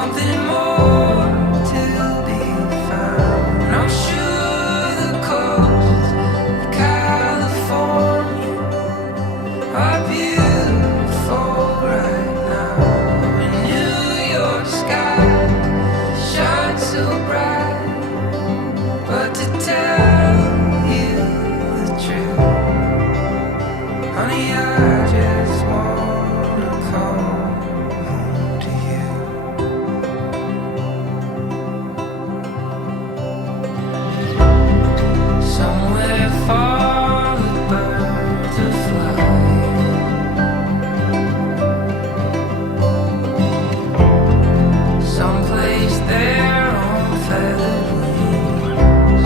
something more to be found. I'm sure the coasts of California are beautiful right now. And New York sky shines so bright, but to tell you the truth, honey, I just wanna come home to you. Somewhere far the birds are flying, someplace there on feathered wings.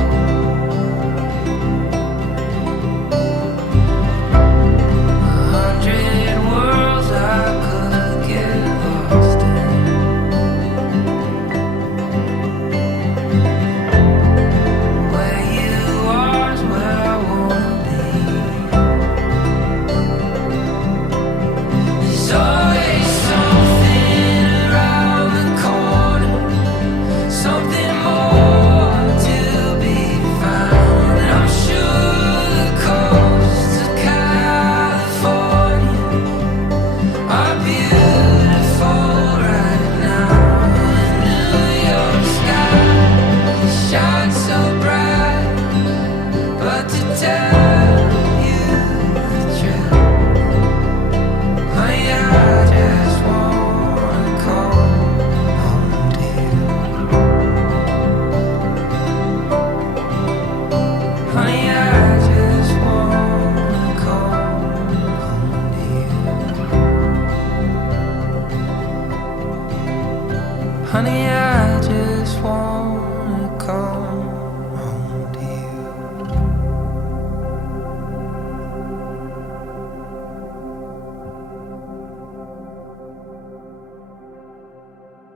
100 worlds I could get lost in. Where you are is where I wanna be. There's always something around the corner, something more to be found. And I'm sure the coasts of California are beautiful right now. And New York sky shines so bright, but to tell you the truth, honey, I just wanna come home to you. Honey, I just wanna come home to you. Honey, I just want